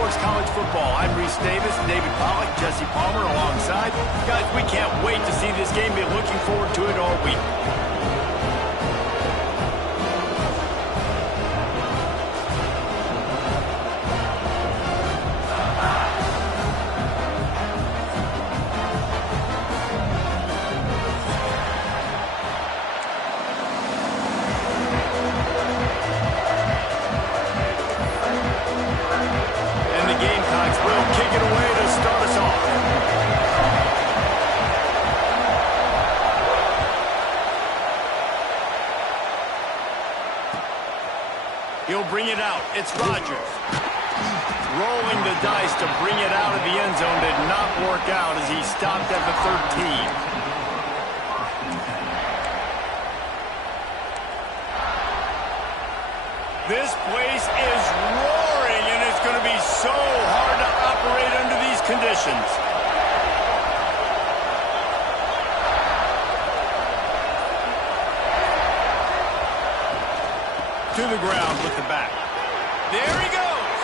Sports College Football. I'm Reese Davis, David Pollack, Jesse Palmer alongside. Guys, we can't wait to see this game. Be looking forward to it all week. He'll bring it out. It's Rodgers. Rolling the dice to bring it out of the end zone did not work out as he stopped at the 13. This place is roaring, and it's going to be so hard to operate under these conditions. To the ground with the back. There he goes.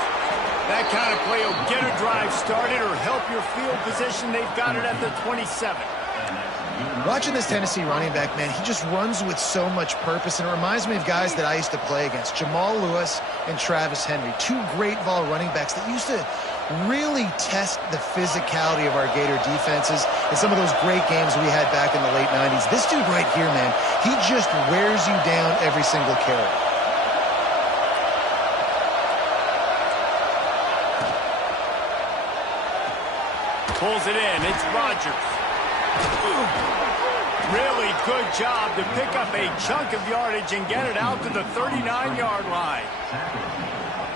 That kind of play will get a drive started or help your field position. They've got it at the 27. Watching this Tennessee running back, man, he just runs with so much purpose, and it reminds me of guys that I used to play against, Jamal Lewis and Travis Henry, two great ball running backs that used to really test the physicality of our Gator defenses in some of those great games we had back in the late 90s. This dude right here, man, he just wears you down every single carry. Pulls it in. It's Rodgers. Really good job to pick up a chunk of yardage and get it out to the 39-yard line.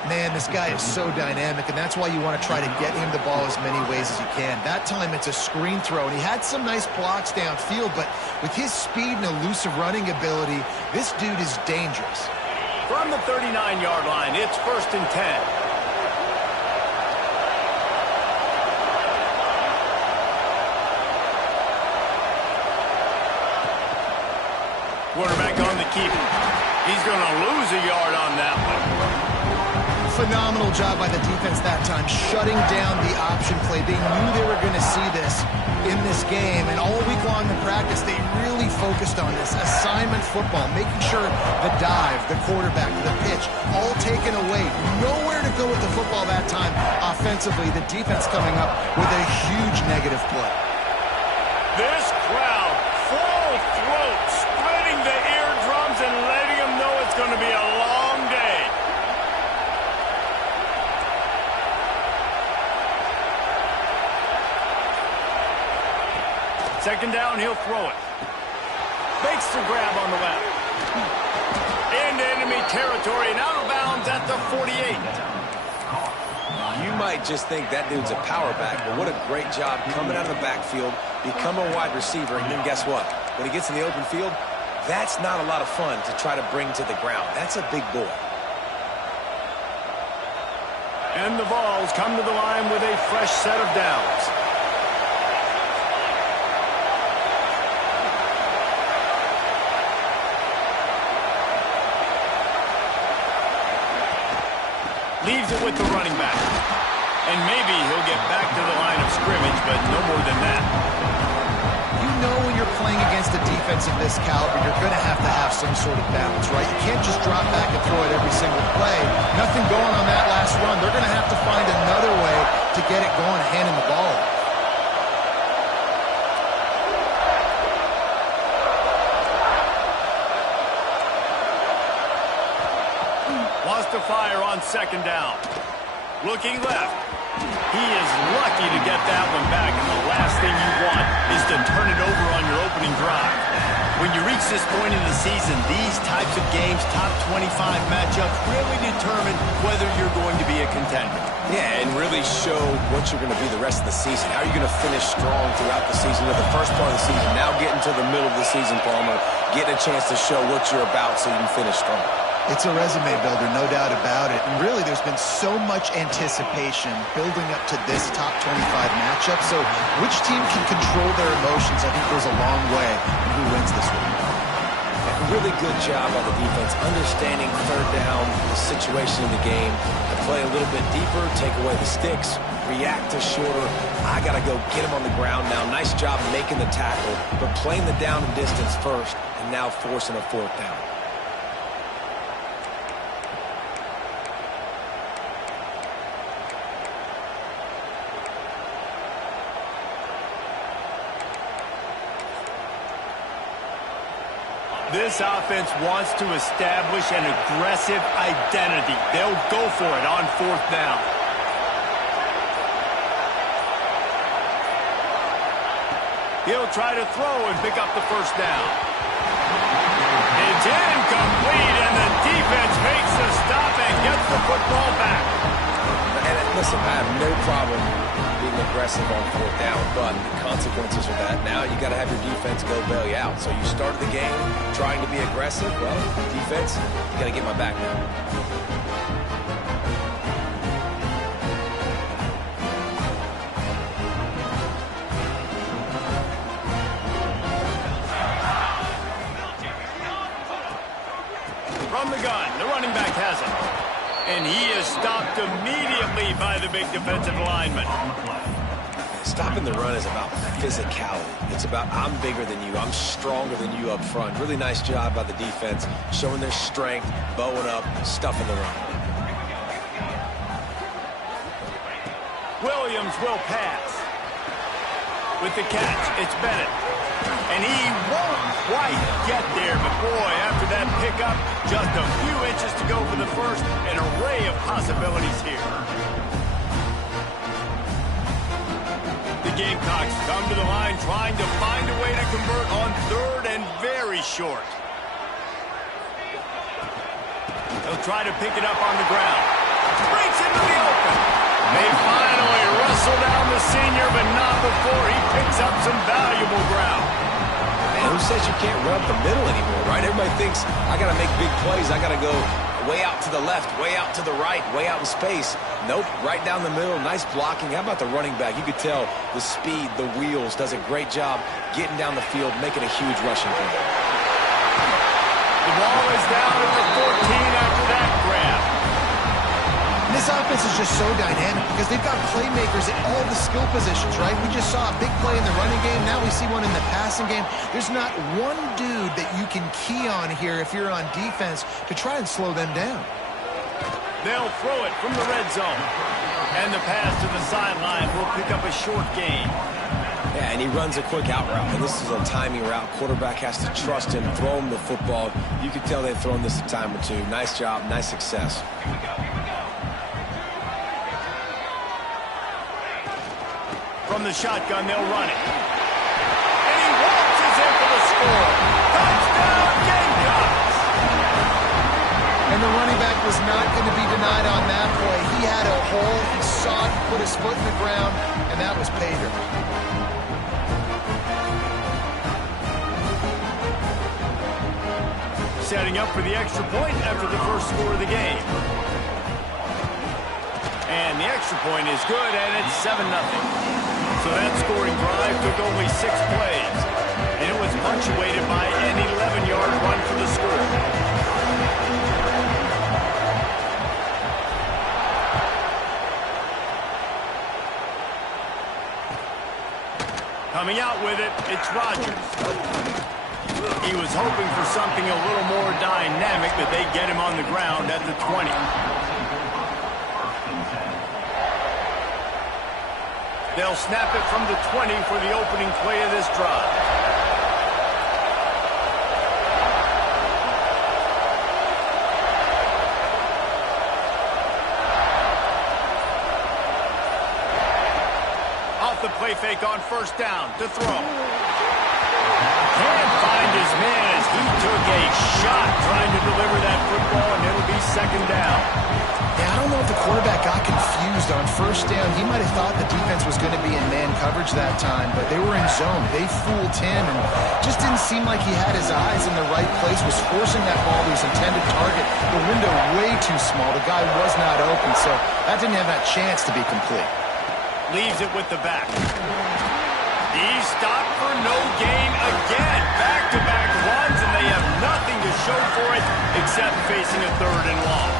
Man, this guy is so dynamic, and that's why you want to try to get him the ball as many ways as you can. That time, it's a screen throw, and he had some nice blocks downfield, but with his speed and elusive running ability, this dude is dangerous. From the 39-yard line, it's 1st and 10. Quarterback on the keeper. He's going to lose a yard on that one. Phenomenal job by the defense that time, shutting down the option play. They knew they were going to see this in this game, and all week long in practice, they really focused on this. Assignment football, making sure the dive, the quarterback, the pitch, all taken away. Nowhere to go with the football that time. Offensively, the defense coming up with a huge negative play. This crowd, full throat, splitting the eardrums and letting them know it's going to be a long day. Second down, he'll throw it. Makes the grab on the left. Into enemy territory and out of bounds at the 48. You might just think that dude's a power back, but what a great job coming out of the backfield, become a wide receiver, and then guess what? When he gets in the open field, that's not a lot of fun to try to bring to the ground. That's a big boy. And the Vols come to the line with a fresh set of downs. Leaves it with the running back. And maybe he'll get back to the line of scrimmage, but no more than that. You know when you're playing against a defense of this caliber, you're going to have some sort of balance, right? You can't just drop back and throw it every single play. Nothing going on that last run. They're going to have to find another way to get it going, handing the ball off. Wants to fire on second down. Looking left. He is lucky to get that one back, and the last thing you want is to turn it over on your opening drive. When you reach this point in the season, these types of games, top 25 matchups, really determine whether you're going to be a contender. Yeah, and really show what you're going to be the rest of the season. How are you going to finish strong throughout the season, or the first part of the season, now getting to the middle of the season, Palmer, getting a chance to show what you're about so you can finish strong. It's a resume builder, no doubt about it. And really, there's been so much anticipation building up to this top 25 matchup. So which team can control their emotions, I think, goes a long way in who wins this one. really good job on the defense, understanding third down, the situation in the game, to play a little bit deeper, take away the sticks, react to shorter. I got to go get him on the ground now. Nice job making the tackle, but playing the down and distance first, and now forcing a fourth down. This offense wants to establish an aggressive identity. They'll go for it on fourth down. He'll try to throw and pick up the first down. It's incomplete, and the defense makes the stop and gets the football back. And listen, I have no problem being aggressive on fourth down, but the consequences of that, now you got to have your defense go bail you out. So you started the game trying to be aggressive. Well, defense, you got to get my back now. From the gun, the running back has it. And he is stopped immediately by the big defensive lineman. Stopping the run is about physicality. It's about I'm bigger than you. I'm stronger than you up front. Really nice job by the defense, showing their strength, bowing up, stuffing the run. Williams will pass. With the catch, it's Bennett. And he won't quite get there, but boy, after that pickup, just a few inches to go for the first, an array of possibilities here. The Gamecocks come to the line trying to find a way to convert on third and very short. They'll try to pick it up on the ground. Breaks into the open. They finally wrestle down the senior, but not before he picks up some valuable ground. Man, who says you can't run up the middle anymore, right? Everybody thinks I got to make big plays. I got to go way out to the left, way out to the right, way out in space. Nope, right down the middle, nice blocking. How about the running back? You could tell the speed, the wheels, does a great job getting down the field, making a huge rushing play. The ball is down at the 14 after that grab. This offense is just so dynamic because they've got playmakers at all the skill positions, right? We just saw a big play in the running game. Now we see one in the passing game. There's not one dude that you can key on here if you're on defense to try and slow them down. They'll throw it from the red zone. And the pass to the sideline will pick up a short gain. Yeah, and he runs a quick out route, and this is a timing route. Quarterback has to trust him, throw him the football. You can tell they've thrown this a time or two. Nice job, nice success. From the shotgun, they'll run it. And he waltzes in for the score. Touchdown, Gamecocks! And the running back was not going to be denied on that play. He had a hole, he saw it, put his foot in the ground, and that was pay dirt. Setting up for the extra point after the first score of the game. And the extra point is good, and it's 7-0. So that scoring drive took only 6 plays. And it was punctuated by an 11-yard run for the score. Coming out with it, it's Rodgers. He was hoping for something a little more dynamic, but they get him on the ground at the 20. They'll snap it from the 20 for the opening play of this drive. Off the play fake on first down to throw. Can't find his man as he took a shot trying to deliver that football, and it'll be second down. Yeah, I don't know if the quarterback got confused on first down. He might have thought the defense was going to be in man coverage that time, but they were in zone. They fooled him and just didn't seem like he had his eyes in the right place, was forcing that ball to his intended target. The window way too small. The guy was not open, so that didn't have that chance to be complete. Leaves it with the back. He's stopped for no gain again. Back-to-back runs, and they have nothing to set facing a 3rd and long.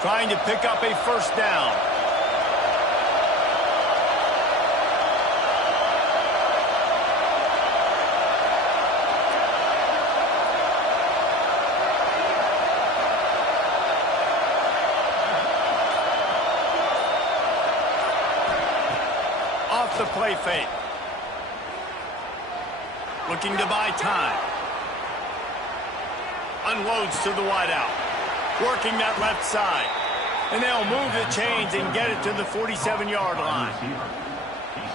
Trying to pick up a 1st down. Off the play fake. Looking to buy time. Unloads to the wideout. Working that left side. And they'll move the chains and get it to the 47-yard line.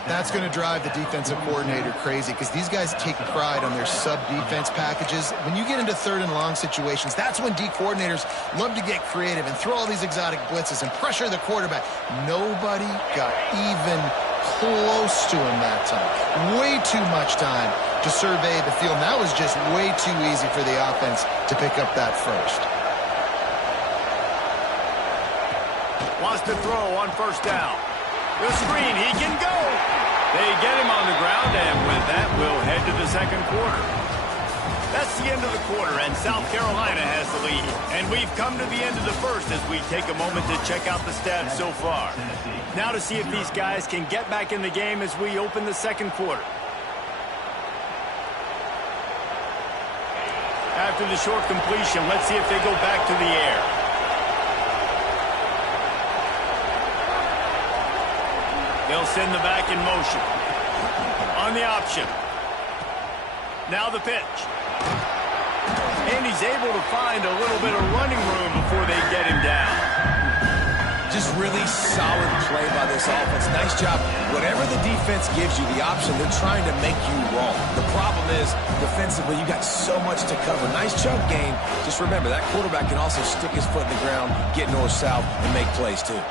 That's going to drive the defensive coordinator crazy because these guys take pride on their sub-defense packages. When you get into 3rd and long situations, that's when D coordinators love to get creative and throw all these exotic blitzes and pressure the quarterback. Nobody got even close to him that time. Way too much time to survey the field. And that was just way too easy for the offense to pick up that 1st. Wants to throw on 1st down. The screen, he can go. They get him on the ground, and with that, we'll head to the 2nd quarter. That's the end of the quarter, and South Carolina has the lead. And we've come to the end of the 1st as we take a moment to check out the stats so far. Now to see if these guys can get back in the game as we open the 2nd quarter. After the short completion, let's see if they go back to the air. They'll send the back in motion. On the option. Now the pitch. And he's able to find a little bit of running room before they get him down. Just really solid play by this offense. Nice job. Whatever the defense gives you, the option, they're trying to make you wrong. The problem is, defensively, you got so much to cover. Nice chunk gain. Just remember, that quarterback can also stick his foot in the ground, get north-south, and make plays, too.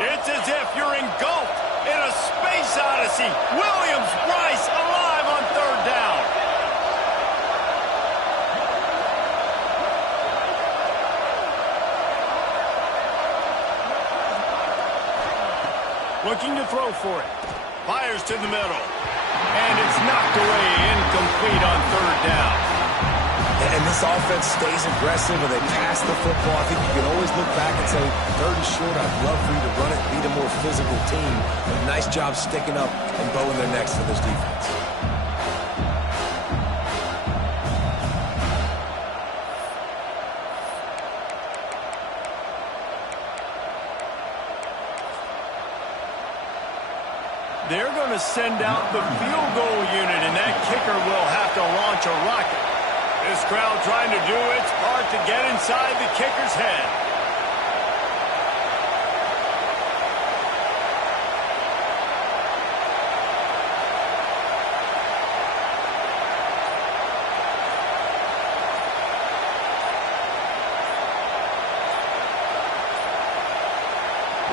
It's as if you're engulfed in a space odyssey. Williams-Brice alive on 3rd down. Looking to throw for it. Fires to the middle. And it's knocked away, incomplete on 3rd down. And this offense stays aggressive and they pass the football. I think you can always look back and say, 3rd and short, I'd love for you to run it, beat a more physical team. But nice job sticking up and bowing their necks for this defense. They're going to send out the field goal unit, and that kicker will have to launch a rocket. This crowd trying to do its part to get inside the kicker's head.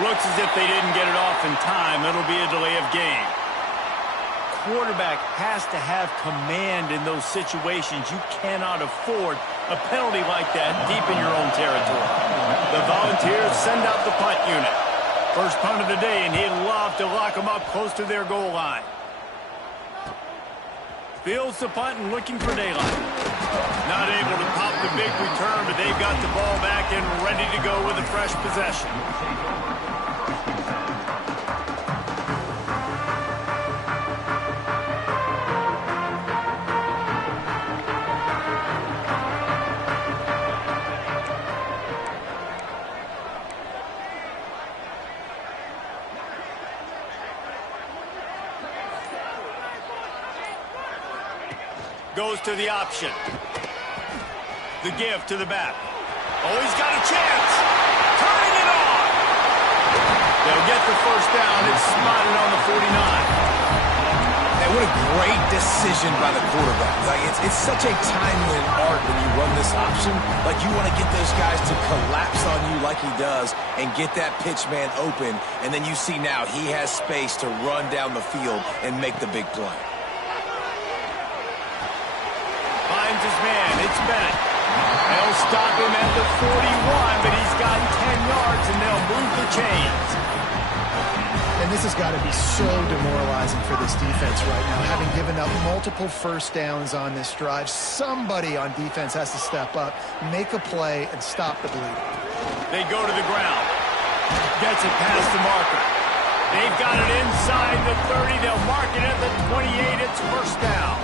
Looks as if they didn't get it off in time. It'll be a delay of game. Quarterback has to have command in those situations. You cannot afford a penalty like that deep in your own territory. The Volunteers send out the punt unit. First punt of the day, and he'd love to lock them up close to their goal line. Fields the punt and looking for daylight. Not able to pop the big return, but they've got the ball back and ready to go with a fresh possession. Goes to the option. The give to the back. Oh, he's got a chance. Turning it on. They'll get the first down. It's spotted on the 49. And what a great decision by the quarterback. Like it's such a timely art when you run this option. Like you want to get those guys to collapse on you like he does and get that pitch man open. And then you see now he has space to run down the field and make the big play. his man. It's Bennett. They'll stop him at the 41, but he's got 10 yards, and they'll move the chains. And this has got to be so demoralizing for this defense right now. Having given up multiple first downs on this drive, somebody on defense has to step up, make a play, and stop the bleeding. They go to the ground. Gets it past the marker. They've got it inside the 30. They'll mark it at the 28. It's first down.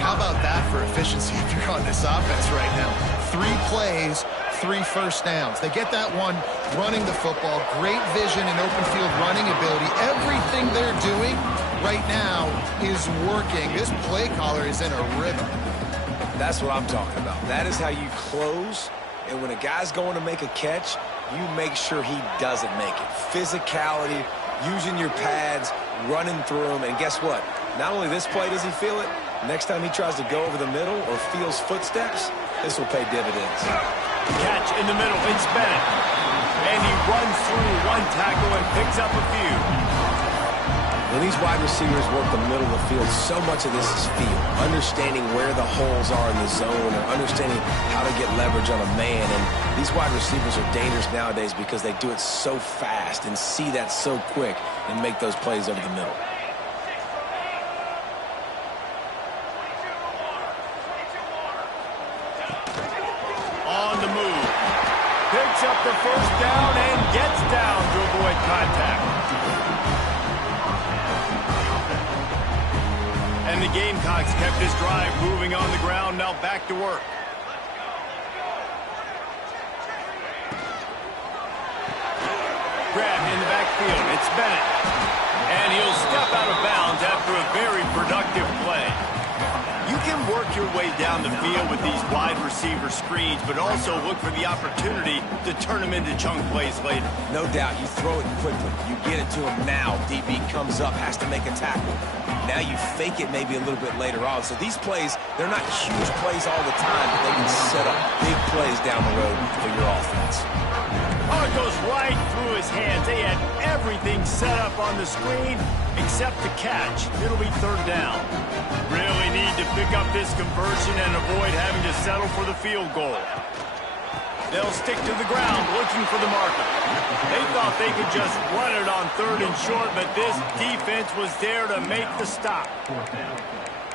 How about that for efficiency if you're on this offense right now? 3 plays, 3 first downs. They get that one running the football. Great vision and open field running ability. Everything they're doing right now is working. This play caller is in a rhythm. That's what I'm talking about. That is how you close. And when a guy's going to make a catch, you make sure he doesn't make it. Physicality, using your pads, running through them. And guess what? Not only this play does he feel it, next time he tries to go over the middle or feels footsteps, this will pay dividends. Catch in the middle. It's Bennett. And he runs through one tackle and picks up a few. When these wide receivers work the middle of the field, so much of this is feel. Understanding where the holes are in the zone or understanding how to get leverage on a man. And these wide receivers are dangerous nowadays because they do it so fast and see that so quick and make those plays over the middle. On the move. Picks up the first down and gets down to avoid contact. And the Gamecocks kept this drive moving on the ground. Now back to work. Grab in the backfield. It's Bennett. And he'll step out of bounds after a very productive play. You can work your way down the field with these wide receiver screens, but also look for the opportunity to turn them into chunk plays later. No doubt, you throw it quickly. You get it to him now. DB comes up, has to make a tackle. Now you fake it maybe a little bit later on. So these plays, they're not huge plays all the time, but they can set up big plays down the road for your offense. Oh, it goes right through his hands. They had everything set up on the screen except the catch. It'll be third down. Really need to pick up this conversion and avoid having to settle for the field goal. They'll stick to the ground looking for the marker. They thought they could just run it on third and short, but this defense was there to make the stop.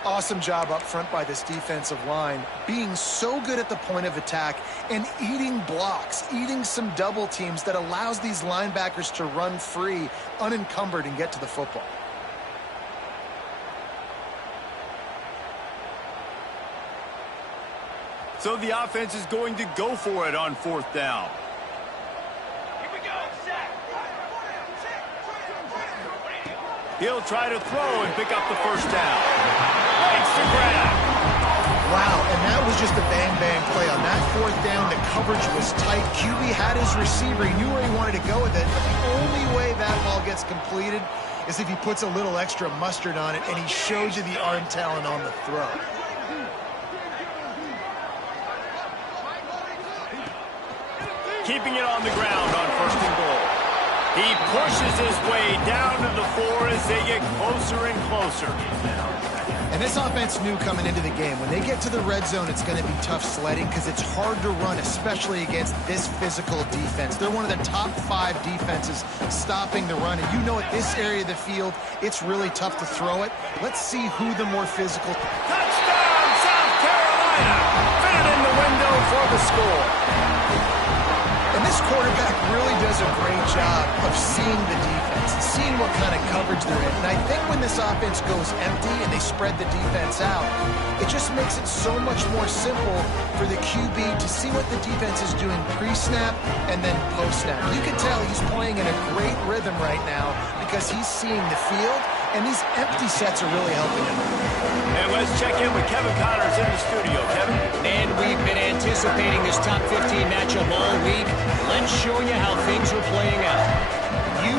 Awesome job up front by this defensive line, being so good at the point of attack and eating blocks, eating some double teams that allows these linebackers to run free, unencumbered, and get to the football. So the offense is going to go for it on fourth down. Here we go, set. He'll try to throw and pick up the first down. Makes the grab. Wow, and that was just a bang-bang play. On that fourth down, the coverage was tight. QB had his receiver. He knew where he wanted to go with it. But the only way that ball gets completed is if he puts a little extra mustard on it, and he shows you the arm talent on the throw. Keeping it on the ground on first and goal. He pushes his way down to the 4 as they get closer and closer. And this offense knew coming into the game, when they get to the red zone, it's going to be tough sledding because it's hard to run, especially against this physical defense. They're one of the top 5 defenses stopping the run. And you know at this area of the field, it's really tough to throw it. Let's see who the more physical. Touchdown, South Carolina! Fit it in the window for the score. And this quarterback really does a great job of seeing the defense, seeing what kind of coverage they're in. And I think when this offense goes empty and they spread the defense out, it just makes it so much more simple for the QB to see what the defense is doing pre-snap and then post-snap. You can tell he's playing in a great rhythm right now because he's seeing the field, and these empty sets are really helping him. And let's check in with Kevin Connors in the studio. Kevin? And we've been anticipating this top 15 matchup all week. Let's show you how things are playing out.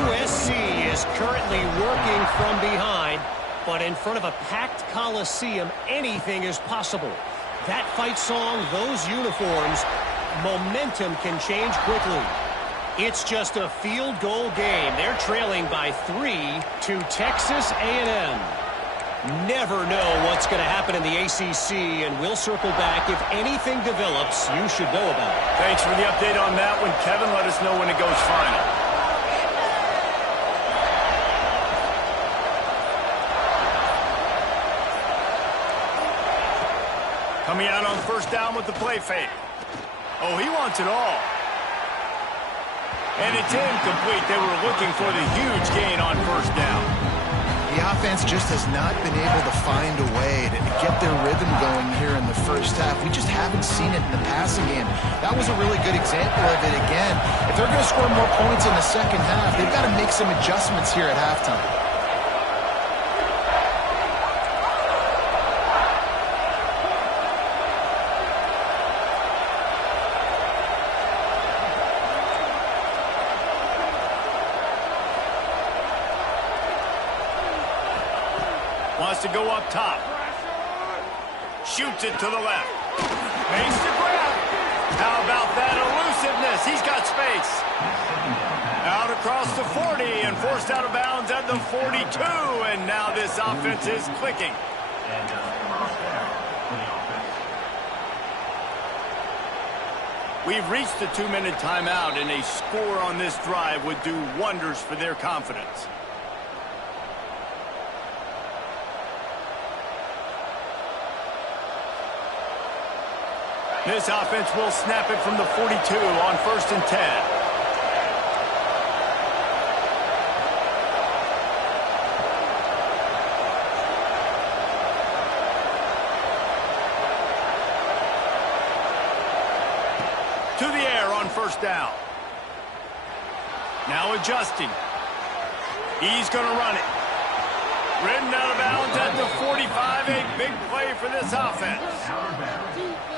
USC is currently working from behind, but in front of a packed Coliseum, anything is possible. That fight song, those uniforms, momentum can change quickly. It's just a field goal game. They're trailing by 3 to Texas A&M. Never know what's going to happen in the ACC, and we'll circle back. If anything develops, you should know about it. Thanks for the update on that one, Kevin. Let us know when it goes final. Coming out on first down with the play fake. Oh, he wants it all. And it's incomplete. They were looking for the huge gain on first down. The offense just has not been able to find a way to get their rhythm going here in the first half. We just haven't seen it in the passing game. That was a really good example of it again. If they're going to score more points in the second half, they've got to make some adjustments here at halftime. Wants to go up top. Shoots it to the left. Makes the grab. How about that elusiveness? He's got space. Out across the 40 and forced out of bounds at the 42. And now this offense is clicking. We've reached the 2-minute timeout, and a score on this drive would do wonders for their confidence. This offense will snap it from the 42 on 1st and 10. To the air on first down. Now adjusting. He's going to run it. Ridden out of bounds at the 45. A big play for this offense.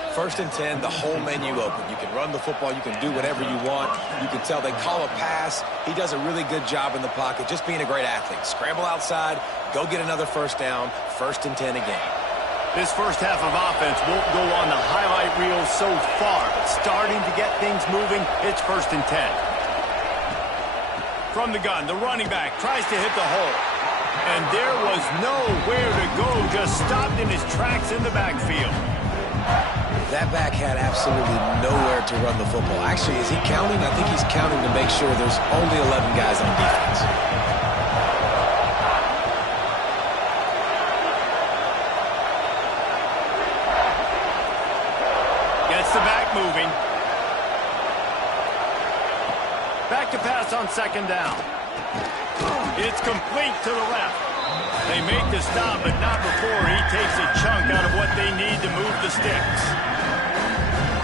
1st and 10, the whole menu open. You can run the football. You can do whatever you want. You can tell they call a pass. He does a really good job in the pocket, just being a great athlete. Scramble outside, go get another first down, 1st and 10 again. This first half of offense won't go on the highlight reel so far, but starting to get things moving, it's 1st and 10. From the gun, the running back tries to hit the hole. And there was nowhere to go, just stopped in his tracks in the backfield. That back had absolutely nowhere to run the football. Actually, is he counting? I think he's counting to make sure there's only 11 guys on defense. Gets the back moving. Back to pass on 2nd down. It's complete to the left. They make the stop, but not before he takes a chunk out of what they need to move the sticks.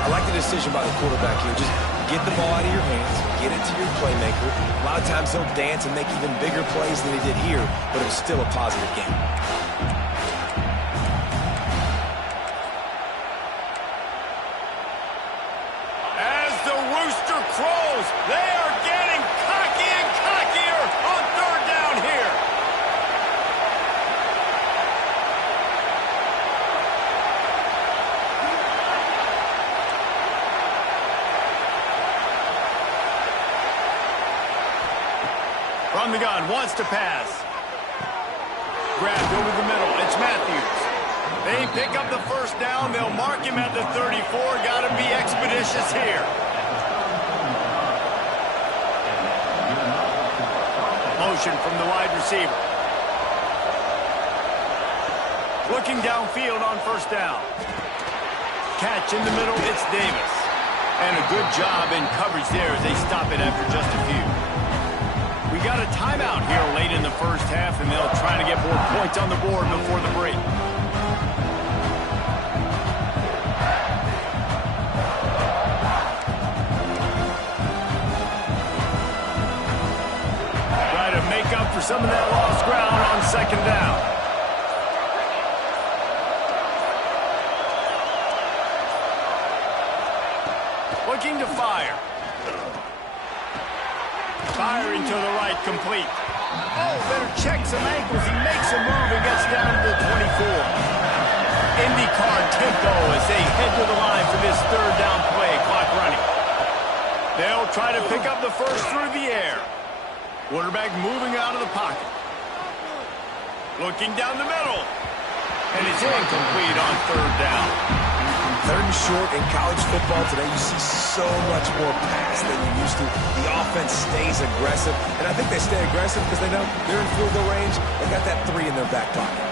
I like the decision by the quarterback here. Just get the ball out of your hands, get it to your playmaker. A lot of times he'll dance and make even bigger plays than he did here, but it was still a positive game. As the rooster crows, they are getting cocky and cockier on 3rd down here. From the gun, wants to pass. Grabbed over the middle. It's Matthews. They pick up the first down. They'll mark him at the 34. Got to be expeditious here. Motion from the wide receiver. Looking downfield on first down. Catch in the middle. It's Davis. And a good job in coverage there as they stop it after just a few. We got a timeout here late in the first half, and they'll try to get more points on the board before the break. Try to make up for some of that lost ground on 2nd down. Looking to fire. Firing to the right, complete. Oh, better check some ankles. He makes a move and gets down to the 24. IndyCar tempo as they head to the line for this 3rd down play. Clock running. They'll try to pick up the first through the air. Quarterback moving out of the pocket. Looking down the middle. And it's incomplete on third down. Third and short in college football today, you see so much more pass than you used to. The offense stays aggressive, and I think they stay aggressive because they know they're in field goal range. They got that 3 in their back pocket.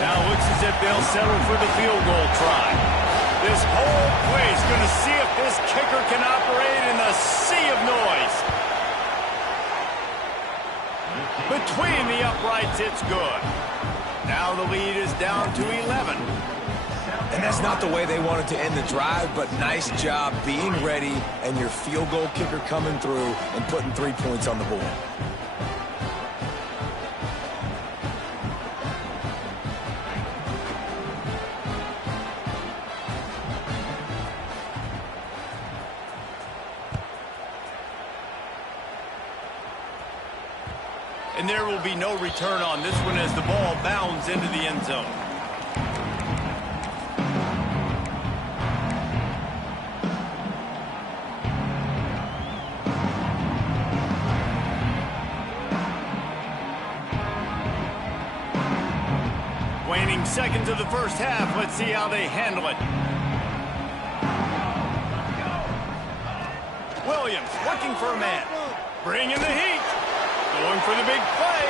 Now it looks as if they'll settle for the field goal try. This whole place going to see if this kicker can operate in the sea of noise. Between the uprights, it's good. Now the lead is down to 11. And that's not the way they wanted to end the drive, but nice job being ready and your field goal kicker coming through and putting 3 points on the board. And there will be no return on this one as the ball bounds into the end zone. Waning seconds of the first half. Let's see how they handle it. Williams looking for a man. Bringing the heat. Going for the big play.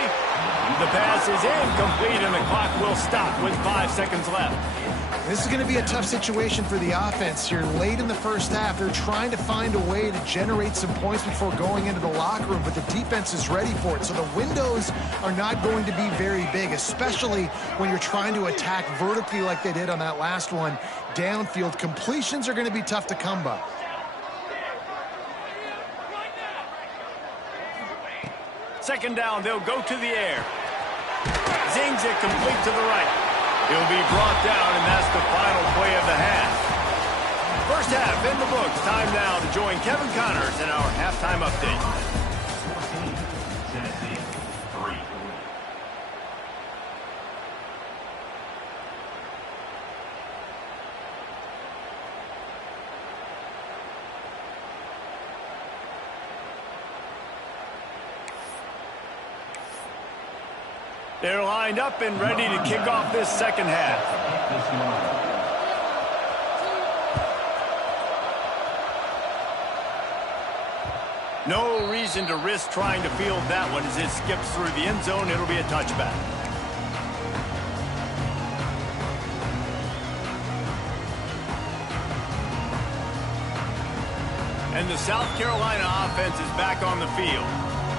The pass is incomplete, and the clock will stop with 5 seconds left. This is going to be a tough situation for the offense. You're late in the first half. They're trying to find a way to generate some points before going into the locker room, but the defense is ready for it. So the windows are not going to be very big, especially when you're trying to attack vertically like they did on that last one. Downfield completions are going to be tough to come by. Second down, they'll go to the air. Zings it complete to the right. He'll be brought down, and that's the final play of the half. First half in the books. Time now to join Kevin Connors in our halftime update. 14, Tennessee, 3. They're lined up and ready to kick off this second half. No reason to risk trying to field that one as it skips through the end zone. It'll be a touchback. And the South Carolina offense is back on the field.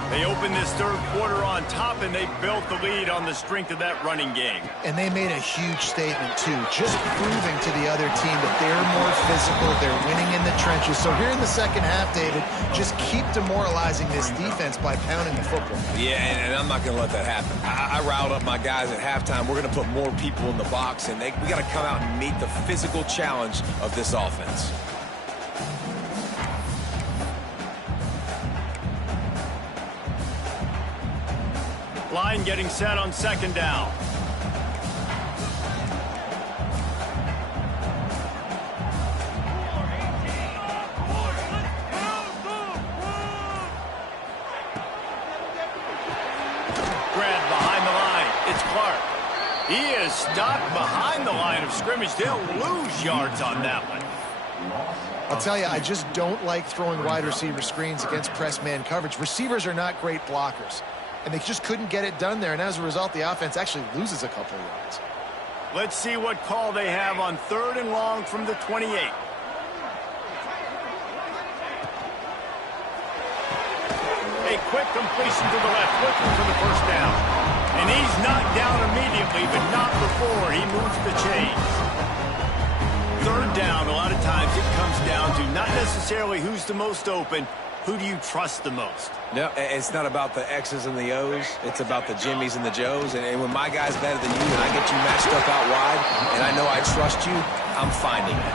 They opened this third quarter on top, and they built the lead on the strength of that running game. And they made a huge statement, too, just proving to the other team that they're more physical, they're winning in the trenches. So here in the second half, David, just keep demoralizing this defense by pounding the football. Yeah, and I'm not going to let that happen. I riled up my guys at halftime. We're going to put more people in the box, and we got to come out and meet the physical challenge of this offense. Line getting set on second down. Grabbed behind the line. It's Clark. He is stopped behind the line of scrimmage. They'll lose yards on that one. I'll tell you, I just don't like throwing wide receiver screens against press man coverage. Receivers are not great blockers. And they just couldn't get it done there. And as a result, the offense actually loses a couple of yards. Let's see what call they have on third and long from the 28. A quick completion to the left, looking for the first down. And he's knocked down immediately, but not before he moves the chains. Third down, a lot of times it comes down to not necessarily who's the most open. Who do you trust the most? No, it's not about the X's and the O's. It's about the Jimmies and the Joes. And when my guy's better than you and I get you matched up out wide and I know I trust you, I'm finding it.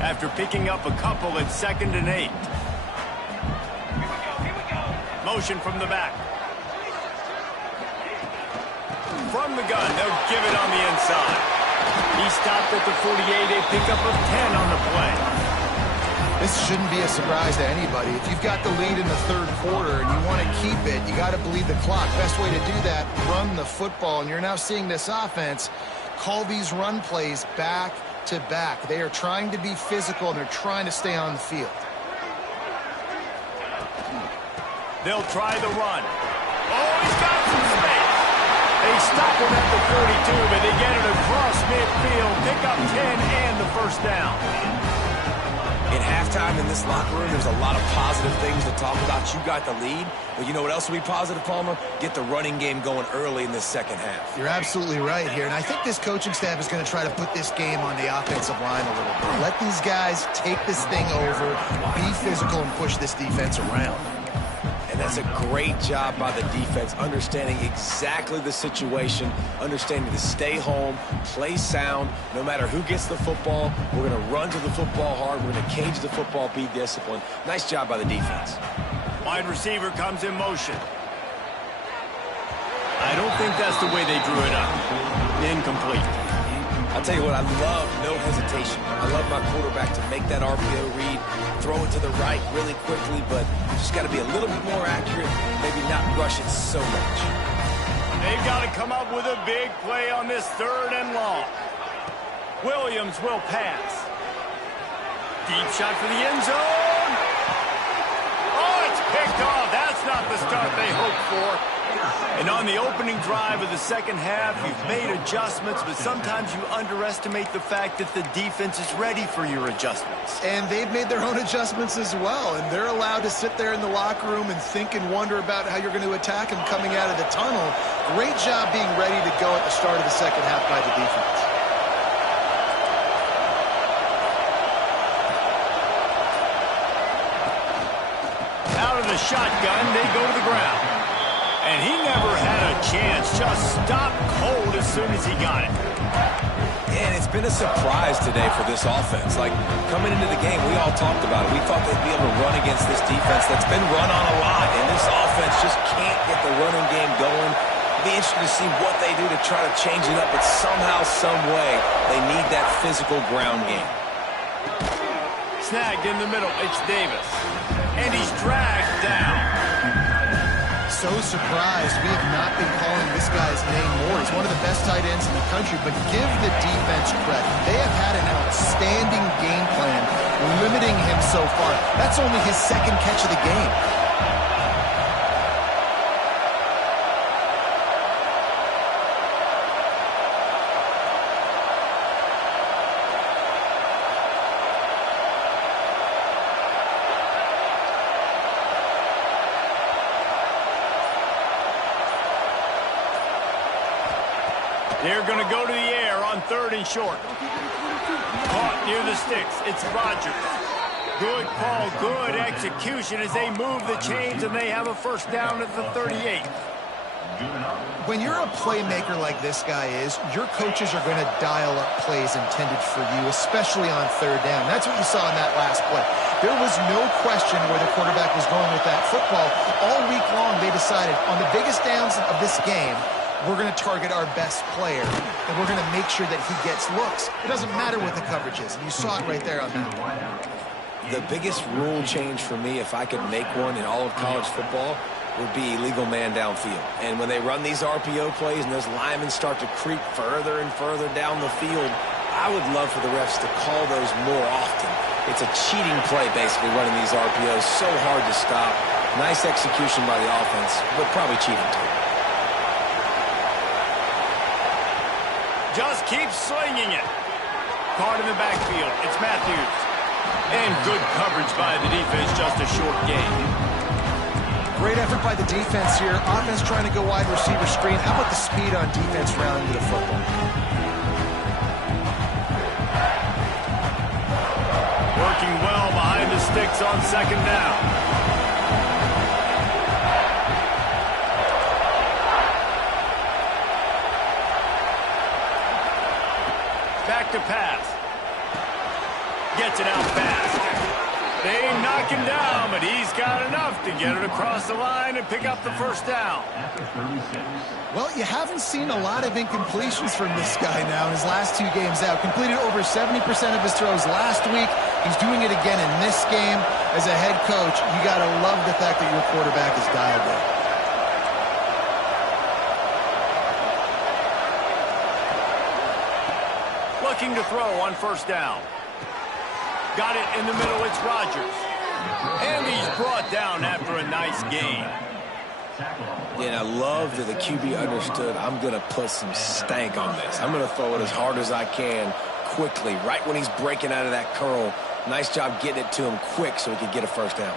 After picking up a couple at 2nd and 8. Motion from the back. From the gun, they'll give it on the inside. He stopped at the 48, a pickup of 10 on the play. This shouldn't be a surprise to anybody. If you've got the lead in the third quarter and you want to keep it, you got to bleed the clock. Best way to do that, run the football. And you're now seeing this offense call these run plays back to back. They are trying to be physical, and they're trying to stay on the field. They'll try the run. Oh, he's got some space. They stop him at the 42, but they get it across midfield, pick up 10 and the first down. At halftime in this locker room, there's a lot of positive things to talk about. You got the lead, but you know what else will be positive, Palmer? Get the running game going early in this second half. You're absolutely right here, and I think this coaching staff is going to try to put this game on the offensive line a little bit. Let these guys take this thing over, be physical, and push this defense around. And that's a great job by the defense, understanding exactly the situation, understanding to stay home, play sound. No matter who gets the football, we're going to run to the football hard. We're going to cage the football, be disciplined. Nice job by the defense. Wide receiver comes in motion. I don't think that's the way they drew it up. Incomplete. I'll tell you what, I love no hesitation. I love my quarterback to make that RPO read, throw it to the right really quickly, but just got to be a little bit more accurate, maybe not rush it so much. They've got to come up with a big play on this 3rd and long. Williams will pass. Deep shot for the end zone. Oh, it's picked off. That's not the start they hoped for. And on the opening drive of the second half, you've made adjustments, but sometimes you underestimate the fact that the defense is ready for your adjustments. And they've made their own adjustments as well, and they're allowed to sit there in the locker room and think and wonder about how you're going to attack them coming out of the tunnel. Great job being ready to go at the start of the second half by the defense. Out of the shotgun, they go to the ground. And he never had a chance, just stopped cold as soon as he got it. And it's been a surprise today for this offense. Like, coming into the game, we all talked about it. We thought they'd be able to run against this defense that's been run on a lot. And this offense just can't get the running game going. It'll be interesting to see what they do to try to change it up. But somehow, some way, they need that physical ground game. Snagged in the middle, it's Davis. And he's dragged down. So surprised we have not been calling this guy's name more. He's one of the best tight ends in the country, but give the defense credit. They have had an outstanding game plan limiting him so far. That's only his 2nd catch of the game. They're going to go to the air on 3rd and short. Caught near the sticks. It's Rodgers. Good call, good execution as they move the chains, and they have a first down at the 38. When you're a playmaker like this guy is, your coaches are going to dial up plays intended for you, especially on 3rd down. That's what you saw in that last play. There was no question where the quarterback was going with that football. All week long, they decided on the biggest downs of this game, we're going to target our best player, and we're going to make sure that he gets looks. It doesn't matter what the coverage is, and you saw it right there on that. The biggest rule change for me, if I could make one in all of college football, would be illegal man downfield. And when they run these RPO plays and those linemen start to creep further and further down the field, I would love for the refs to call those more often. It's a cheating play, basically, running these RPOs. So hard to stop. Nice execution by the offense, but probably cheating too. Just keep slinging it. Caught in the backfield. It's Matthews. And good coverage by the defense, just a short gain. Great effort by the defense here. Offense trying to go wide receiver screen. How about the speed on defense rounding to the football? Working well behind the sticks on 2nd down. Back to pass. Gets it out fast. They knock him down, but he's got enough to get it across the line and pick up the first down. After 36. Well, you haven't seen a lot of incompletions from this guy now in his last 2 games out. Completed over 70% of his throws last week. He's doing it again in this game. As a head coach, you got to love the fact that your quarterback is dialed in. Looking to throw on first down. Got it in the middle, it's Rodgers. And he's brought down after a nice gain. Yeah, and I love that the QB understood I'm going to put some stank on this. I'm going to throw it as hard as I can quickly, right when he's breaking out of that curl. Nice job getting it to him quick so he could get a first down.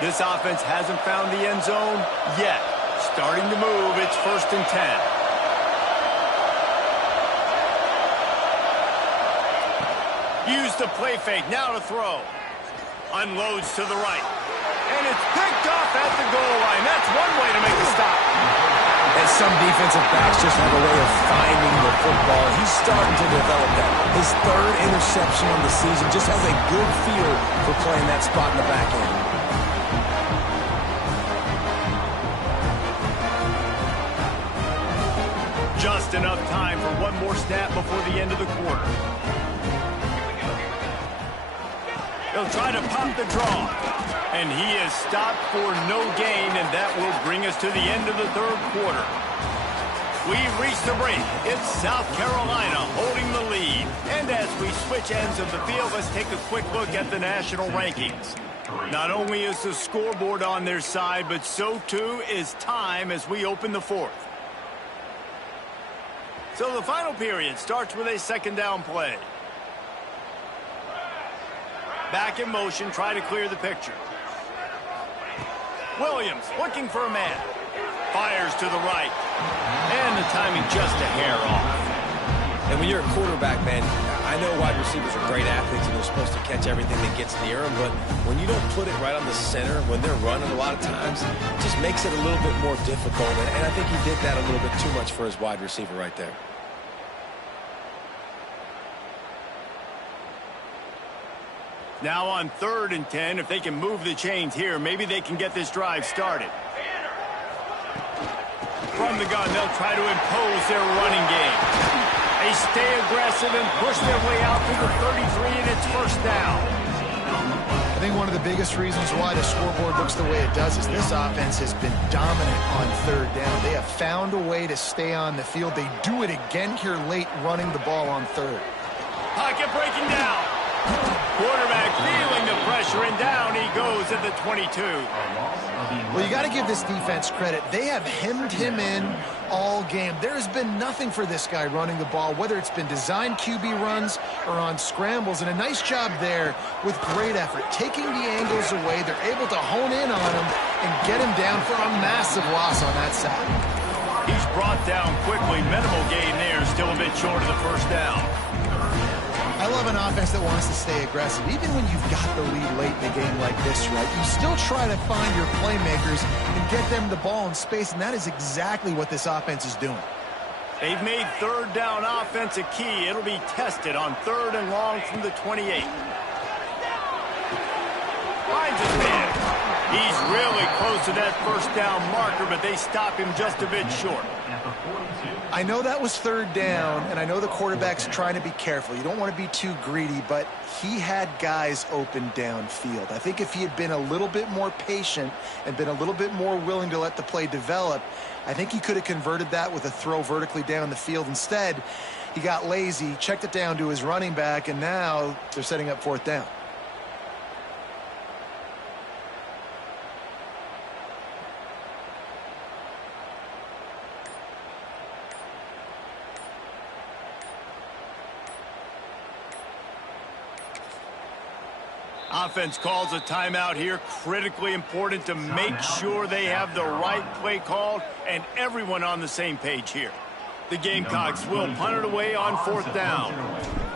This offense hasn't found the end zone yet. Starting to move, it's 1st and 10. Use the play fake, now to throw. Unloads to the right. And it's picked off at the goal line. That's one way to make a stop. And some defensive backs just have a way of finding the football. He's starting to develop that. His 3rd interception on the season just has a good feel for playing that spot in the back end. Just enough time for one more snap before the end of the quarter. He'll try to pop the draw. And he is stopped for no gain, and that will bring us to the end of the 3rd quarter. We've reached the break. It's South Carolina holding the lead. And as we switch ends of the field, let's take a quick look at the national rankings. Not only is the scoreboard on their side, but so too is time as we open the 4th. So the final period starts with a 2nd down play. Back in motion, try to clear the picture. Williams looking for a man. Fires to the right. And the timing just a hair off. And when you're a quarterback, man, I know wide receivers are great athletes and they're supposed to catch everything that gets near them, but when you don't put it right on the center, when they're running a lot of times, it just makes it a little bit more difficult. And I think he did that a little bit too much for his wide receiver right there. Now on 3rd and 10, if they can move the chains here, maybe they can get this drive started. From the gun, they'll try to impose their running game. They stay aggressive and push their way out to the 33, and it's 1st down. I think one of the biggest reasons why the scoreboard looks the way it does is this offense has been dominant on 3rd down. They have found a way to stay on the field. They do it again here late, running the ball on 3rd. Pocket breaking down. Quarterback feeling the pressure, and down he goes at the 22. Well, you got to give this defense credit. They have hemmed him in all game. There has been nothing for this guy running the ball, whether it's been designed QB runs or on scrambles, and a nice job there with great effort. Taking the angles away, they're able to hone in on him and get him down for a massive loss on that side. He's brought down quickly. Minimal gain there, still a bit short of the 1st down. I love an offense that wants to stay aggressive. Even when you've got the lead late in a game like this, right, you still try to find your playmakers and get them the ball in space, and that is exactly what this offense is doing. They've made 3rd down offense a key. It'll be tested on 3rd and long from the 28. Finds his man. He's really close to that 1st down marker, but they stop him just a bit short. I know that was 3rd down, and I know the quarterback's trying to be careful. You don't want to be too greedy, but he had guys open downfield. I think if he had been a little bit more patient and been a little bit more willing to let the play develop, I think he could have converted that with a throw vertically down the field. Instead, he got lazy, checked it down to his running back, and now they're setting up 4th down. Offense calls a timeout here. Critically important to make sure they have the right play called and everyone on the same page here. The Gamecocks will punt it away on 4th down.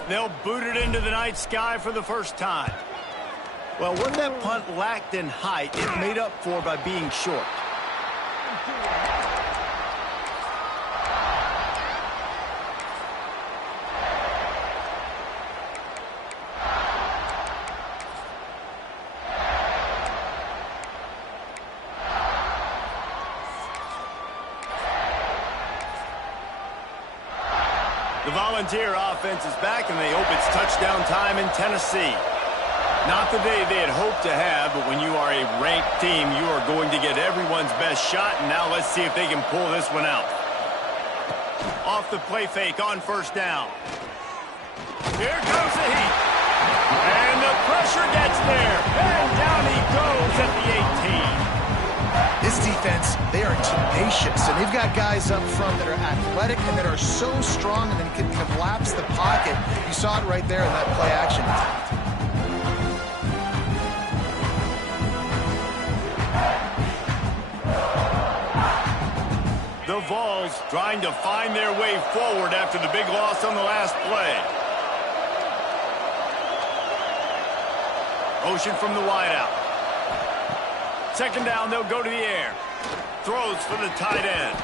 They'll boot it into the night sky for the first time. Well, what that punt lacked in height, it made up for by being short. The Volunteer offense is back, and they hope it's touchdown time in Tennessee. Not the day they had hoped to have, but when you are a ranked team, you are going to get everyone's best shot, and now let's see if they can pull this one out. Off the play fake on first down. Here comes the heat. And the pressure gets there. And down he goes at the 18. This defense, they are tenacious, and they've got guys up front that are athletic and that are so strong and then can collapse the pocket. You saw it right there in that play action. The Vols trying to find their way forward after the big loss on the last play. Motion from the wideout. Second down, they'll go to the air. Throws for the tight end.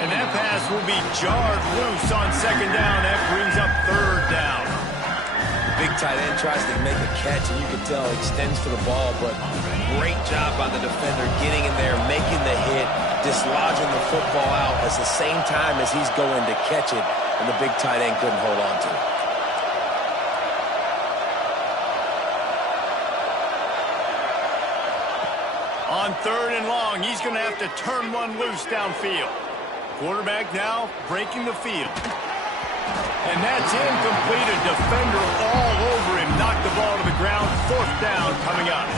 And that pass will be jarred loose on second down. That brings up third down. Big tight end tries to make a catch, and you can tell he extends for the ball, but great job by the defender getting in there, making the hit, dislodging the football out at the same time as he's going to catch it, and the big tight end couldn't hold on to it. On third and long, he's going to have to turn one loose downfield. Quarterback now breaking the field. And that's incomplete. A defender all over him. Knocked the ball to the ground. Fourth down coming up.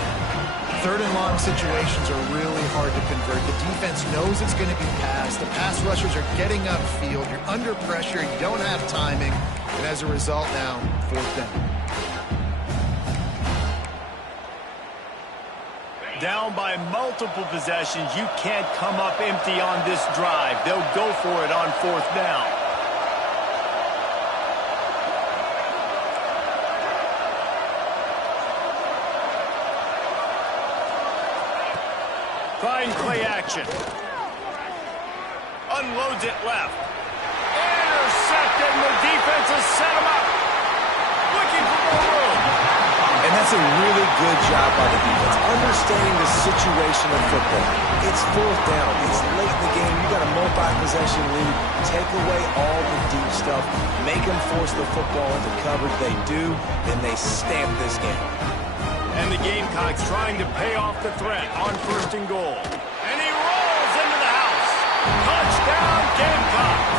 Third and long situations are really hard to convert. The defense knows it's going to be passed. The pass rushers are getting upfield. You're under pressure. You don't have timing. And as a result now, fourth down. Down by multiple possessions. You can't come up empty on this drive. They'll go for it on fourth down. Trying play action. Unloads it left. Intercepted, and the defense has set him up. Looking for more room. And that's a really good job by the defense, understanding the situation of football. It's fourth down. It's late in the game. You got a multi-possession lead. Take away all the deep stuff. Make them force the football into coverage. They do, and they stamp this game. And the Gamecocks trying to pay off the threat on first and goal. And he rolls into the house. Touchdown, Gamecocks.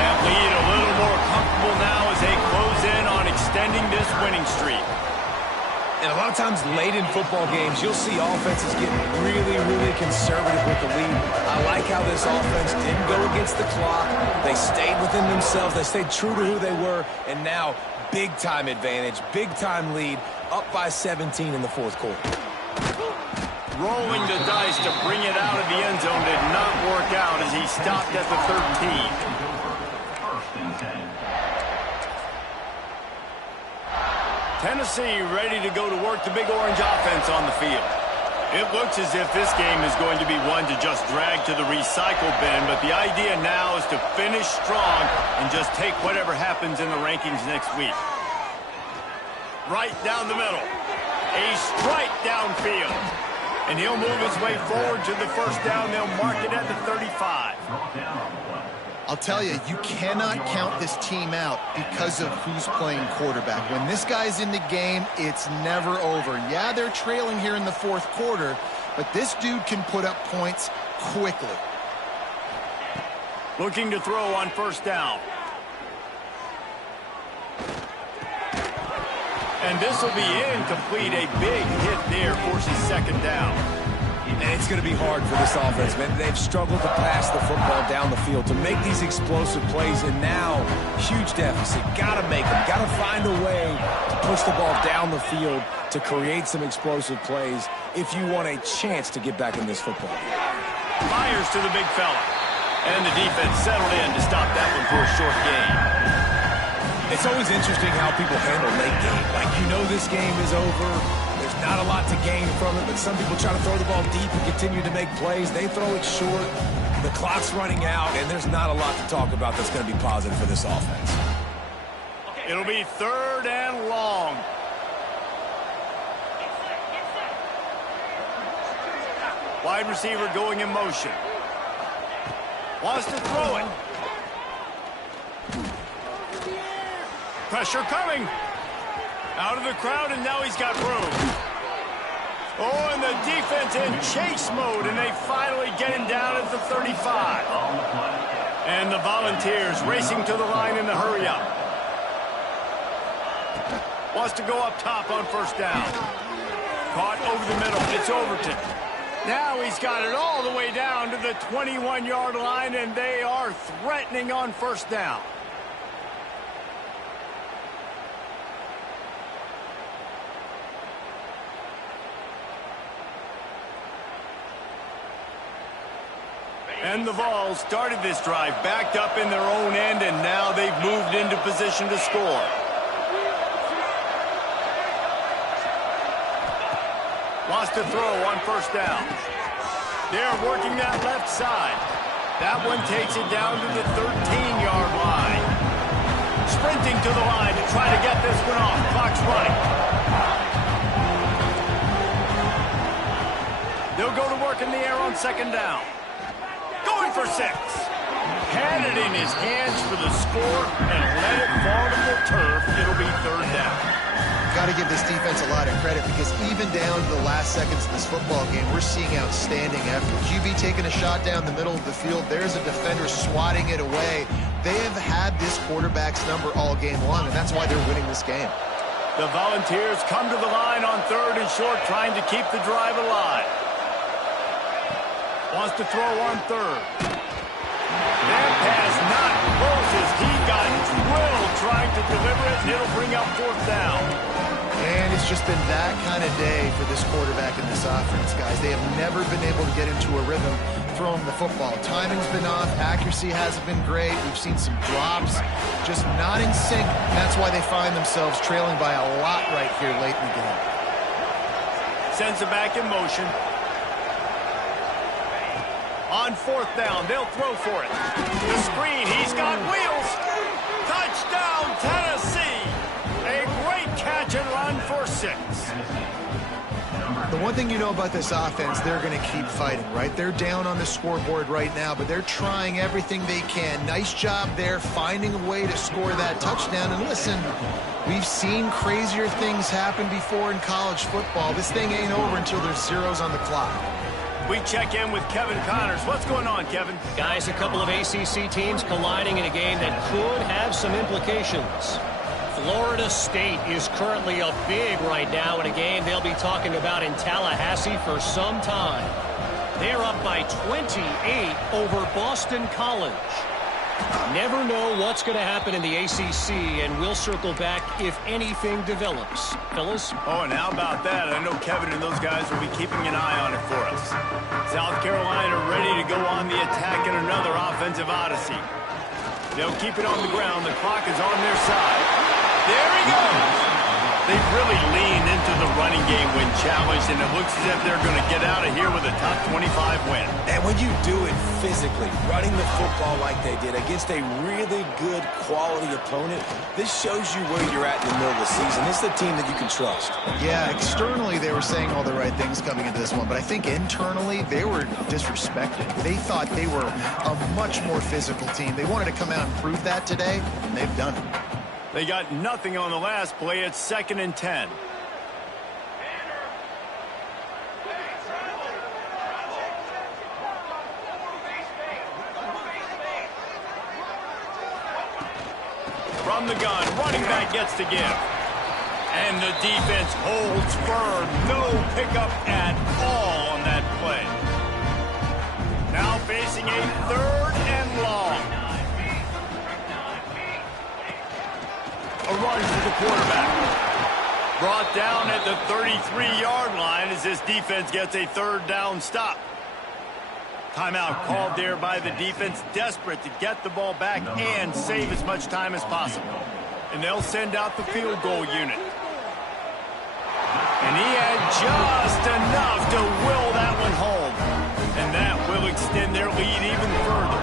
That lead a little more comfortable now as they close in on extending this winning streak. And a lot of times late in football games, you'll see offenses get really, really conservative with the lead. I like how this offense didn't go against the clock. They stayed within themselves. They stayed true to who they were. And now, big-time advantage, big-time lead, up by 17 in the fourth quarter. Rolling the dice to bring it out of the end zone did not work out as he stopped at the 13. Tennessee ready to go to work the big orange offense on the field. It looks as if this game is going to be one to just drag to the recycle bin, but the idea now is to finish strong and just take whatever happens in the rankings next week. Right down the middle. A strike downfield. And he'll move his way forward to the first down. They'll mark it at the 35. I'll tell you, you cannot count this team out because of who's playing quarterback. When this guy's in the game, it's never over. Yeah, they're trailing here in the fourth quarter, but this dude can put up points quickly. Looking to throw on first down. And this will be incomplete. A big hit there forces second down. And it's going to be hard for this offense, man. They've struggled to pass the football down the field, to make these explosive plays, and now, huge deficit. Got to make them. Got to find a way to push the ball down the field to create some explosive plays if you want a chance to get back in this football. Fires to the big fella. And the defense settled in to stop that one for a short gain. It's always interesting how people handle late game. Like, you know this game is over. There's not a lot to gain from it, but some people try to throw the ball deep and continue to make plays. They throw it short. The clock's running out, and there's not a lot to talk about that's going to be positive for this offense. It'll be third and long. Wide receiver going in motion. Wants to throw it. Pressure coming. Out of the crowd, and now he's got room. Oh, and the defense in chase mode, and they finally get him down at the 35. And the Volunteers racing to the line in the hurry-up. Wants to go up top on first down. Caught over the middle. It's Overton. Now he's got it all the way down to the 21-yard line, and they are threatening on first down. And the Vols started this drive backed up in their own end, and now they've moved into position to score. Wants to throw on first down. They're working that left side. That one takes it down to the 13-yard line. Sprinting to the line to try to get this one off. Clock's running. They'll go to work in the air on second down. Going for 6. Had it in his hands for the score and let it fall to the turf. It'll be third down. Got to give this defense a lot of credit because even down to the last seconds of this football game, we're seeing outstanding effort. QB taking a shot down the middle of the field. There's a defender swatting it away. They have had this quarterback's number all game long, and that's why they're winning this game. The Volunteers come to the line on third and short, trying to keep the drive alive. Wants to throw on third. That pass not close as he got drilled trying to deliver it, and it'll bring up fourth down. And it's just been that kind of day for this quarterback in this offense, guys. They have never been able to get into a rhythm throwing the football. Timing's been off. Accuracy hasn't been great. We've seen some drops, just not in sync. That's why they find themselves trailing by a lot right here late in the game. Sends it back in motion. On fourth down, they'll throw for it. The screen, he's got wheels. Touchdown, Tennessee. A great catch and run for 6. The one thing you know about this offense, they're going to keep fighting, right? They're down on the scoreboard right now, but they're trying everything they can. Nice job there, finding a way to score that touchdown. And listen, we've seen crazier things happen before in college football. This thing ain't over until there's zeros on the clock. We check in with Kevin Connors. What's going on, Kevin? Guys, a couple of ACC teams colliding in a game that could have some implications. Florida State is currently up big right now in a game they'll be talking about in Tallahassee for some time. They're up by 28 over Boston College. Never know what's going to happen in the ACC, and we'll circle back if anything develops. Fellas? Oh, and how about that? I know Kevin and those guys will be keeping an eye on it for us. South Carolina ready to go on the attack in another offensive odyssey. They'll keep it on the ground. The clock is on their side. There he goes. They've really leaned into the running game when challenged, and it looks as if they're going to get out of here with a top 25 win. And when you do it physically, running the football like they did against a really good quality opponent, this shows you where you're at in the middle of the season. It's the team that you can trust. Yeah, externally they were saying all the right things coming into this one, but I think internally they were disrespected. They thought they were a much more physical team. They wanted to come out and prove that today, and they've done it. They got nothing on the last play. It's 2nd and 10. From the gun, running back gets to give. And the defense holds firm. No pickup at all on that play. Now facing a 3rd and long. A run for the quarterback. Brought down at the 33-yard line as this defense gets a 3rd down stop. Timeout called there by the defense, desperate to get the ball back and save as much time as possible. And they'll send out the field goal unit. And he had just enough to will that one home. And that will extend their lead even further.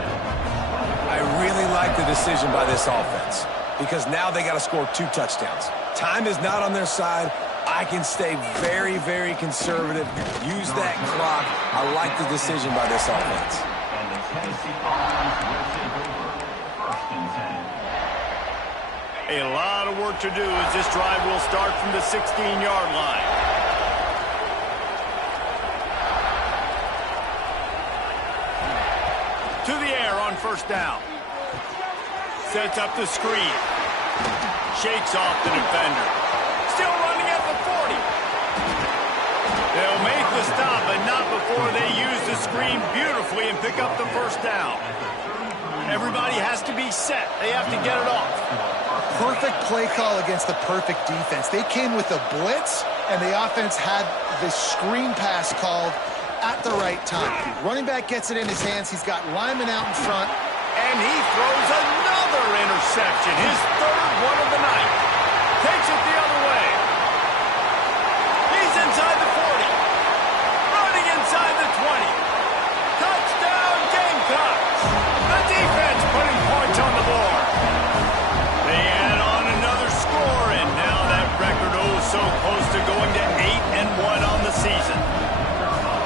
I really like the decision by this offense, because now they got to score 2 touchdowns. Time is not on their side. I can stay very, very conservative. Use that clock. I like the decision by this offense. And the Tennessee Volunteers will take over 1st and 10. A lot of work to do as this drive will start from the 16-yard line. To the air on first down. Sets up the screen. Shakes off the defender. Still running at the 40. They'll make the stop, but not before they use the screen beautifully and pick up the first down. Everybody has to be set. They have to get it off. Perfect play call against the perfect defense. They came with a blitz, and the offense had the screen pass called at the right time. Running back gets it in his hands. He's got linemen out in front. And he throws another interception, his third one of the night. Takes it the other way. He's inside the 40. Running inside the 20. Touchdown, Gamecocks. The defense putting points on the board. They add on another score, and now that record so close to going to 8-1 on the season.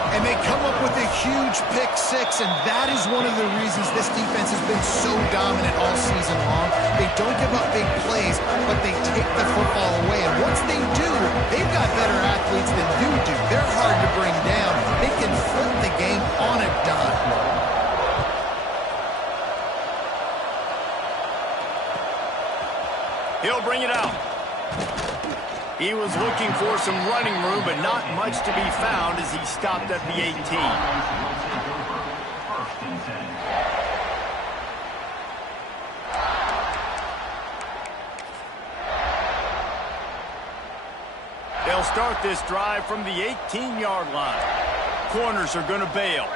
And they come up with a huge pick six, and that is one of the reasons this defense has been so dominant all season long. They don't give up big plays, but they take the football away. And once they do, they've got better athletes than you do. They're hard to bring down. They can flip the game on a dime. He'll bring it out. He was looking for some running room, but not much to be found as he stopped at the 18. They'll start this drive from the 18-yard line. Corners are going to bail.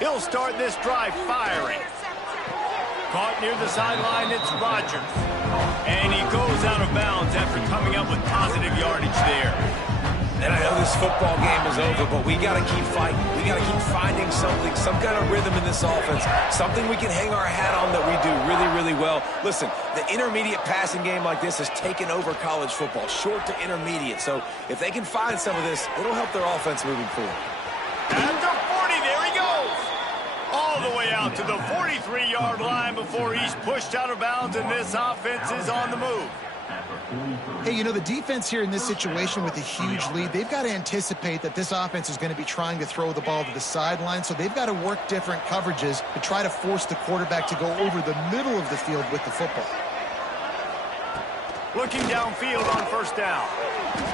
He'll start this drive firing. Caught near the sideline, it's Rodgers. And he goes out of bounds after coming up with positive yardage there. And I know this football game is over, but we got to keep fighting. We got to keep finding something, some kind of rhythm in this offense, something we can hang our hat on that we do really, really well. Listen, the intermediate passing game like this has taken over college football, short to intermediate. So if they can find some of this, it'll help their offense moving forward. At the 40, there he goes. All the way out to the 43-yard line before he's pushed out of bounds, and this offense is on the move. Hey, you know, the defense here in this situation with a huge lead, they've got to anticipate that this offense is going to be trying to throw the ball to the sideline, so they've got to work different coverages to try to force the quarterback to go over the middle of the field with the football. Looking downfield on first down.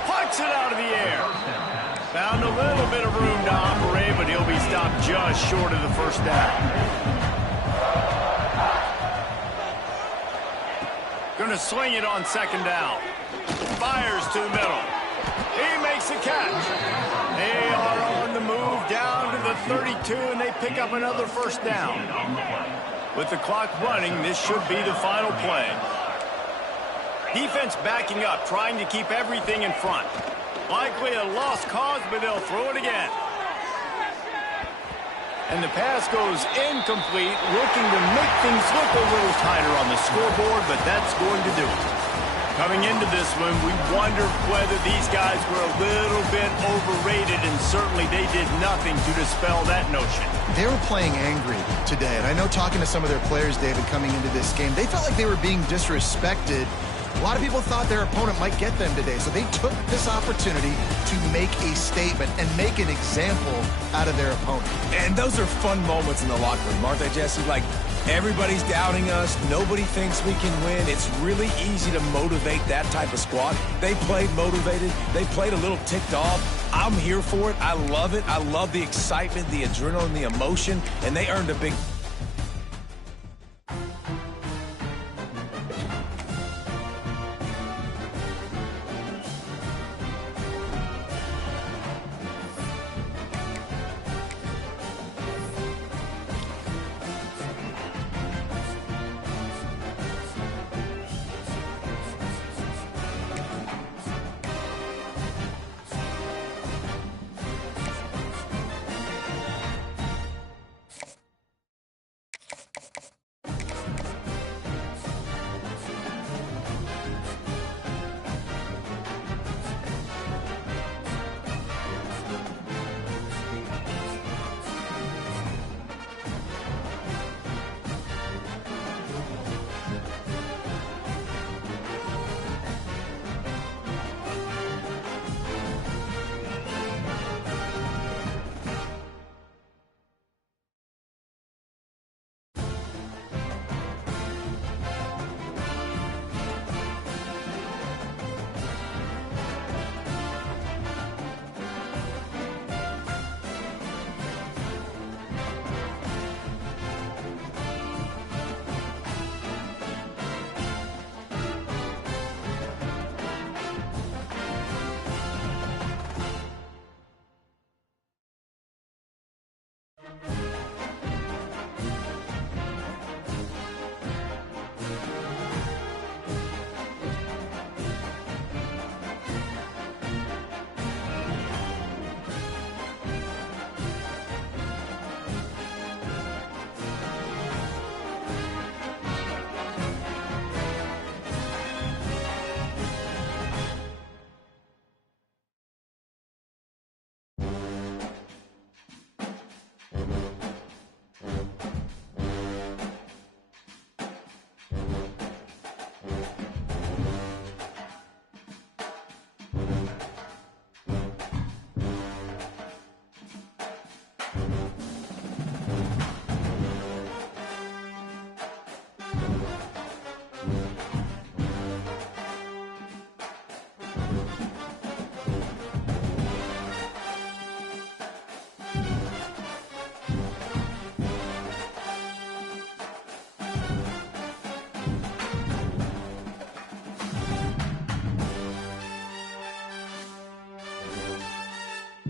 Puts it out of the air. Found a little bit of room to operate, but he'll be stopped just short of the first down. Going to sling it on second down. Fires to the middle. He makes the catch. They are on the move down to the 32, and they pick up another first down. With the clock running, this should be the final play. Defense backing up, trying to keep everything in front. Likely a lost cause, but they'll throw it again. And the pass goes incomplete, looking to make things look a little tighter on the scoreboard, but that's going to do it. Coming into this one, we wondered whether these guys were a little bit overrated, and certainly they did nothing to dispel that notion. They were playing angry today, and I know talking to some of their players, David, coming into this game, they felt like they were being disrespected. A lot of people thought their opponent might get them today, so they took this opportunity to make a statement and make an example out of their opponent. And those are fun moments in the locker room, aren't they, Jesse? Like, everybody's doubting us. Nobody thinks we can win. It's really easy to motivate that type of squad. They played motivated. They played a little ticked off. I'm here for it. I love it. I love the excitement, the adrenaline, the emotion, and they earned a big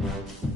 Tennessee.